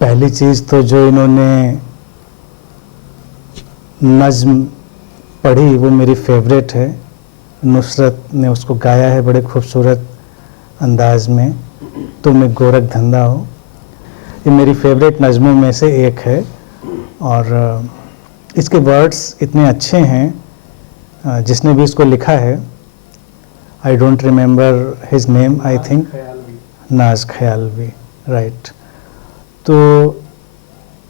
पहली चीज़ तो जो इन्होंने नज़्म पढ़ी वो मेरी फेवरेट है। नुसरत ने उसको गाया है बड़े खूबसूरत अंदाज में, तुम एक गोरख धंधा हो। ये मेरी फेवरेट नज़्मों में से एक है और इसके वर्ड्स इतने अच्छे हैं। जिसने भी इसको लिखा है, I don't remember his name, I think नाज ख्यालवी, राइट। तो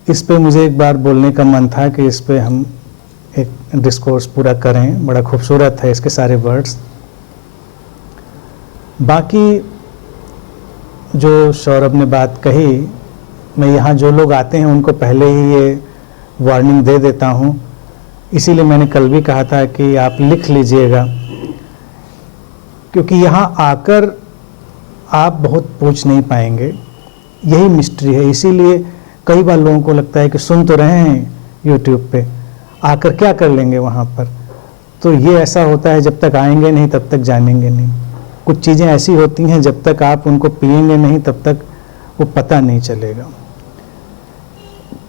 इस पे मुझे एक बार बोलने का मन था कि इस पे हम एक डिस्कोर्स पूरा करें। बड़ा खूबसूरत है इसके सारे वर्ड्स। बाकी जो सौरभ ने बात कही, मैं यहाँ जो लोग आते हैं उनको पहले ही ये वार्निंग दे देता हूँ। इसीलिए मैंने कल भी कहा था कि आप लिख लीजिएगा, क्योंकि यहाँ आकर आप बहुत पूछ नहीं पाएंगे। यही मिस्ट्री है। इसीलिए कई बार लोगों को लगता है कि सुन तो रहे हैं यूट्यूब पे, आकर क्या कर लेंगे वहाँ पर। तो ये ऐसा होता है, जब तक आएंगे नहीं तब तक जानेंगे नहीं। कुछ चीज़ें ऐसी होती हैं जब तक आप उनको पिएंगे नहीं तब तक वो पता नहीं चलेगा।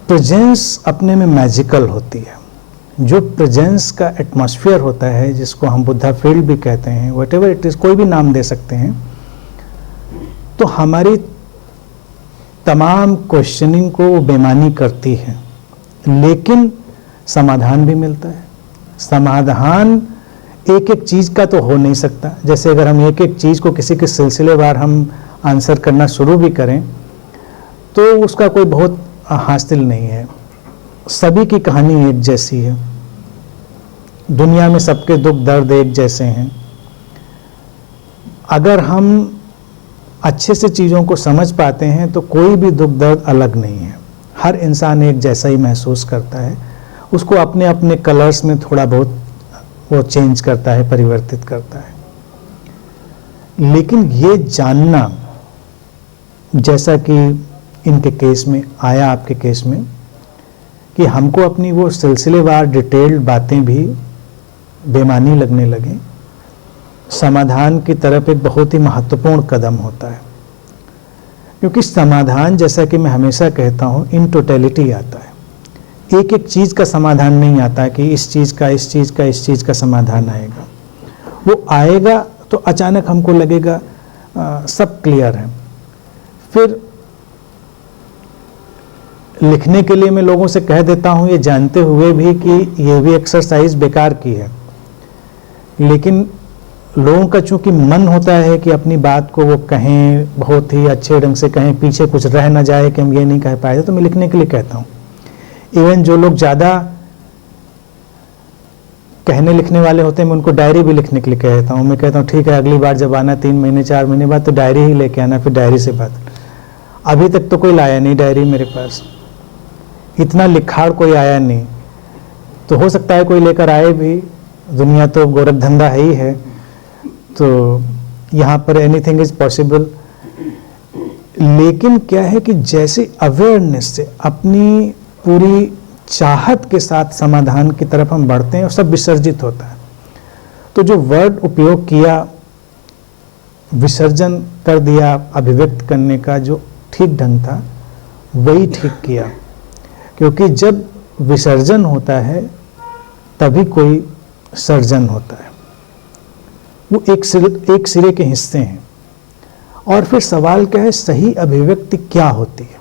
प्रेजेंस अपने में मैजिकल होती है। जो प्रेजेंस का एटमॉस्फेयर होता है, जिसको हम बुद्धा फील्ड भी कहते हैं, व्हाटएवर इट इज़, कोई भी नाम दे सकते हैं, तो हमारी तमाम क्वेश्चनिंग को वो बेमानी करती है, लेकिन समाधान भी मिलता है। समाधान एक एक चीज़ का तो हो नहीं सकता। जैसे अगर हम एक एक चीज़ को किसी के सिलसिलेवार हम आंसर करना शुरू भी करें तो उसका कोई बहुत हासिल नहीं है। सभी की कहानी एक जैसी है। दुनिया में सबके दुख दर्द एक जैसे हैं। अगर हम अच्छे से चीज़ों को समझ पाते हैं तो कोई भी दुख दर्द अलग नहीं है। हर इंसान एक जैसा ही महसूस करता है। उसको अपने अपने कलर्स में थोड़ा बहुत वो चेंज करता है, परिवर्तित करता है। लेकिन ये जानना, जैसा कि इनके केस में आया, आपके केस में, कि हमको अपनी वो सिलसिलेवार डिटेल्ड बातें भी बेमानी लगने लगें, समाधान की तरफ एक बहुत ही महत्वपूर्ण कदम होता है। क्योंकि समाधान, जैसा कि मैं हमेशा कहता हूँ, इन टोटलिटी आता है। एक एक चीज़ का समाधान नहीं आता कि इस चीज़ का, इस चीज़ का, इस चीज़ का समाधान आएगा। वो आएगा तो अचानक हमको लगेगा सब क्लियर है। फिर लिखने के लिए मैं लोगों से कह देता हूँ, ये जानते हुए भी कि ये भी एक्सरसाइज बेकार की है, लेकिन लोगों का चूंकि मन होता है कि अपनी बात को वो कहें, बहुत ही अच्छे ढंग से कहें, पीछे कुछ रह ना जाए कि हम ये नहीं कह पाए, तो मैं लिखने के लिए कहता हूँ। इवन जो लोग ज़्यादा कहने लिखने वाले होते हैं, मैं उनको डायरी भी लिखने के लिए कहता हूँ। मैं कहता हूँ ठीक है, अगली बार जब आना 3 महीने 4 महीने बाद, तो डायरी ही लेके आना, फिर डायरी से बात। अभी तक तो कोई लाया नहीं डायरी मेरे पास, इतना लिखाड़ कोई आया नहीं। तो हो सकता है कोई लेकर आए भी, दुनिया तो गोरख धंधा ही है, तो यहाँ पर एनीथिंग इज पॉसिबल। लेकिन क्या है कि जैसे अवेयरनेस से, अपनी पूरी चाहत के साथ समाधान की तरफ हम बढ़ते हैं और सब विसर्जित होता है। तो जो वर्ड उपयोग किया, विसर्जन कर दिया, अभिव्यक्त करने का जो ठीक ढंग था वही ठीक किया। क्योंकि जब विसर्जन होता है तभी कोई सर्जन होता है। वो एक सिरे के हिस्से हैं। और फिर सवाल क्या है, सही अभिव्यक्ति क्या होती है?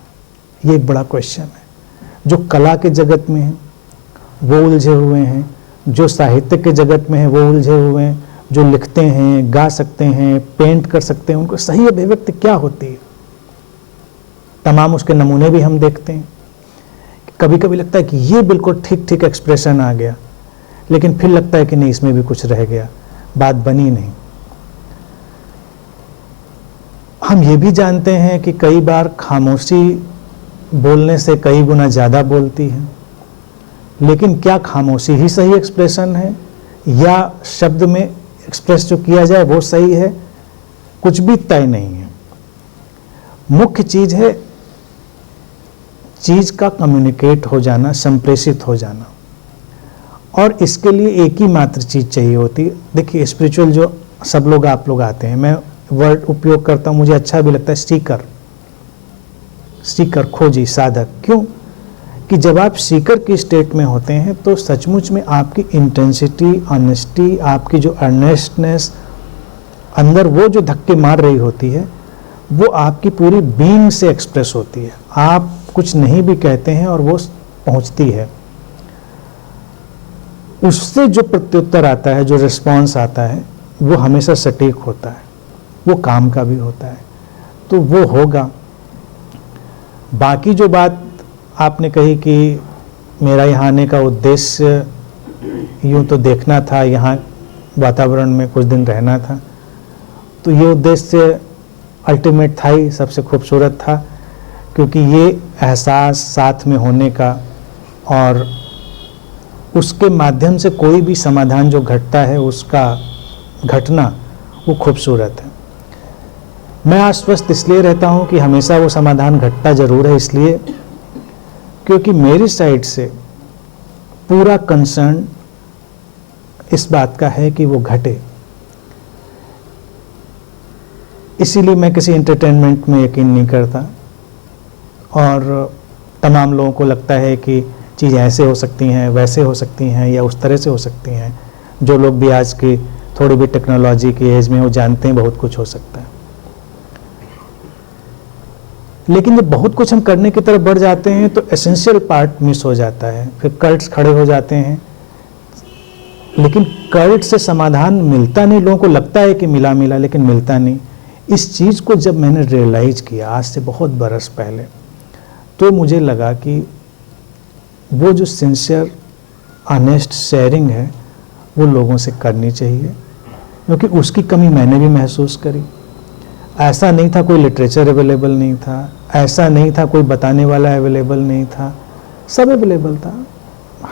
ये एक बड़ा क्वेश्चन है। जो कला के जगत में है वो उलझे हुए हैं, जो साहित्य के जगत में है वो उलझे हुए हैं, जो लिखते हैं, गा सकते हैं, पेंट कर सकते हैं, उनको सही अभिव्यक्ति क्या होती है? तमाम उसके नमूने भी हम देखते हैं। कभी कभी लगता है कि ये बिल्कुल ठीक ठीक एक्सप्रेशन आ गया, लेकिन फिर लगता है कि नहीं, इसमें भी कुछ रह गया, बात बनी नहीं। हम ये भी जानते हैं कि कई बार खामोशी बोलने से कई गुना ज़्यादा बोलती है। लेकिन क्या खामोशी ही सही एक्सप्रेशन है, या शब्द में एक्सप्रेस जो किया जाए वो सही है? कुछ भी तय नहीं है। मुख्य चीज़ है चीज़ का कम्युनिकेट हो जाना, संप्रेषित हो जाना। और इसके लिए एक ही मात्र चीज़ चाहिए होती है। देखिए, स्पिरिचुअल जो सब लोग, आप लोग आते हैं, मैं वर्ड उपयोग करता हूँ, मुझे अच्छा भी लगता है, सीकर। सीकर, खोजी, साधक। क्यों? कि जब आप सीकर की स्टेट में होते हैं तो सचमुच में आपकी इंटेंसिटी, ऑनेस्टी, आपकी जो अर्नेस्टनेस अंदर वो जो धक्के मार रही होती है वो आपकी पूरी बीइंग से एक्सप्रेस होती है। आप कुछ नहीं भी कहते हैं और वो पहुंचती है। उससे जो प्रत्युत्तर आता है, जो रिस्पॉन्स आता है, वो हमेशा सटीक होता है, वो काम का भी होता है। तो वो होगा। बाकी जो बात आपने कही कि मेरा यहाँ आने का उद्देश्य यूँ तो देखना था, यहाँ वातावरण में कुछ दिन रहना था, तो ये उद्देश्य अल्टीमेट था ही, सबसे खूबसूरत था, क्योंकि ये एहसास साथ में होने का और उसके माध्यम से कोई भी समाधान जो घटता है उसका घटना वो खूबसूरत है। मैं आश्वस्त इसलिए रहता हूँ कि हमेशा वो समाधान घटता ज़रूर है, इसलिए क्योंकि मेरी साइड से पूरा कंसर्न इस बात का है कि वो घटे। इसीलिए मैं किसी एंटरटेनमेंट में यकीन नहीं करता और तमाम लोगों को लगता है कि चीज़ें ऐसे हो सकती हैं, वैसे हो सकती हैं या उस तरह से हो सकती हैं। जो लोग भी आज की थोड़ी भी टेक्नोलॉजी की एज में वो जानते हैं बहुत कुछ हो सकता है। लेकिन जब बहुत कुछ हम करने की तरफ बढ़ जाते हैं तो एसेंशियल पार्ट मिस हो जाता है, फिर कल्ट्स खड़े हो जाते हैं। लेकिन कल्ट से समाधान मिलता नहीं, लोगों को लगता है कि मिला मिला, लेकिन मिलता नहीं। इस चीज़ को जब मैंने रियलाइज़ किया आज से बहुत बरस पहले, तो मुझे लगा कि वो जो सिंसियर ऑनेस्ट शेयरिंग है वो लोगों से करनी चाहिए, क्योंकि उसकी कमी मैंने भी महसूस करी। ऐसा नहीं था कोई लिटरेचर अवेलेबल नहीं था, ऐसा नहीं था कोई बताने वाला अवेलेबल नहीं था, सब अवेलेबल था।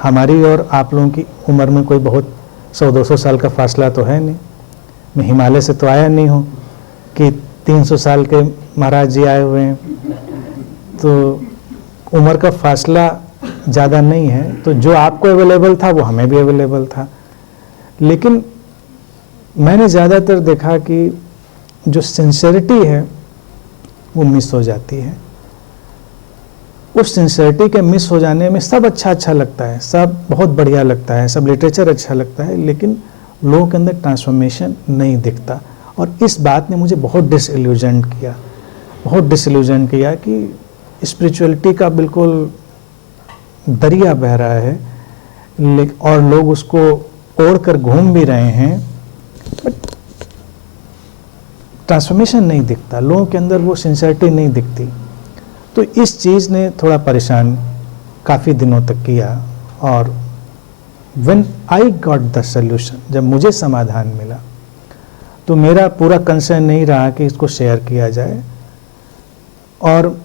हमारी और आप लोगों की उम्र में कोई बहुत 100-200 साल का फासला तो है नहीं। मैं हिमालय से तो आया नहीं हूँ कि 300 साल के महाराज जी आए हुए हैं, तो उम्र का फासला ज़्यादा नहीं है। तो जो आपको अवेलेबल था वो हमें भी अवेलेबल था। लेकिन मैंने ज़्यादातर देखा कि जो सिंसेरिटी है वो मिस हो जाती है। उस सिंसेरिटी के मिस हो जाने में सब अच्छा लगता है, सब बहुत बढ़िया लगता है, सब लिटरेचर अच्छा लगता है, लेकिन लोगों के अंदर ट्रांसफॉर्मेशन नहीं दिखता। और इस बात ने मुझे बहुत डिसइल्यूजन किया कि स्पिरिचुअलिटी का बिल्कुल दरिया बह रहा है और लोग उसको ओढ़ कर घूम भी रहे हैं, बट ट्रांसफॉर्मेशन नहीं दिखता, लोगों के अंदर वो सिंसियरिटी नहीं दिखती। तो इस चीज़ ने थोड़ा परेशान काफ़ी दिनों तक किया। और when I got the solution, जब मुझे समाधान मिला, तो मेरा पूरा कंसर्न नहीं रहा कि इसको शेयर किया जाए। और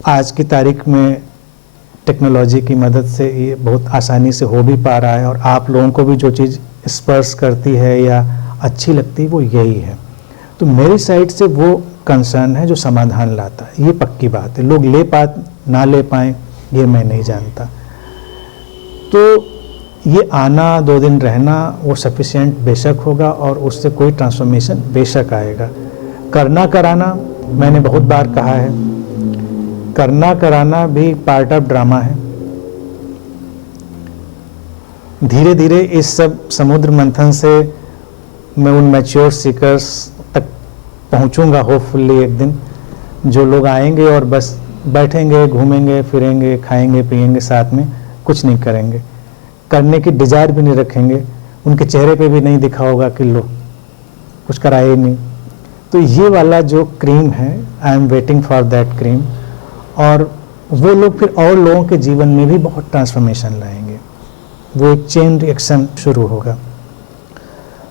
आज की तारीख में टेक्नोलॉजी की मदद से ये बहुत आसानी से हो भी पा रहा है, और आप लोगों को भी जो चीज़ स्पर्श करती है या अच्छी लगती है वो यही है। तो मेरी साइड से वो कंसर्न है जो समाधान लाता है, ये पक्की बात है। लोग ना ले पाएँ ये मैं नहीं जानता। तो ये आना, 2 दिन रहना वो सफिशिएंट बेशक होगा और उससे कोई ट्रांसफॉर्मेशन बेशक आएगा। करना कराना, मैंने बहुत बार कहा है, करना कराना भी पार्ट ऑफ ड्रामा है। धीरे धीरे इस सब समुद्र मंथन से मैं उन मैच्योर सीकर्स तक पहुंचूंगा होपफुली एक दिन, जो लोग आएंगे और बस बैठेंगे, घूमेंगे, फिरेंगे, खाएंगे, पिएंगे, साथ में कुछ नहीं करेंगे, करने की डिजायर भी नहीं रखेंगे, उनके चेहरे पे भी नहीं दिखा होगा कि लो कुछ कराए ही नहीं। तो ये वाला जो क्रीम है, I am waiting for that cream. और वो लोग फिर और लोगों के जीवन में भी बहुत ट्रांसफॉर्मेशन लाएंगे, वो एक चेन रिएक्शन शुरू होगा।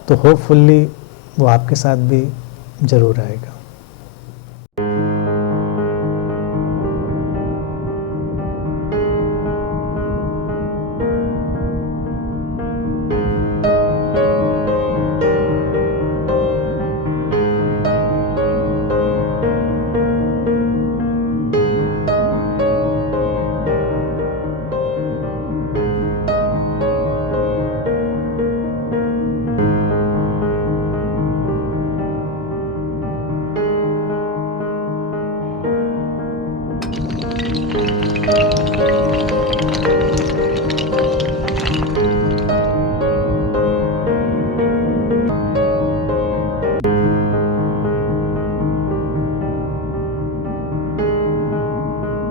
तो होपफुली वो आपके साथ भी ज़रूर आएगा।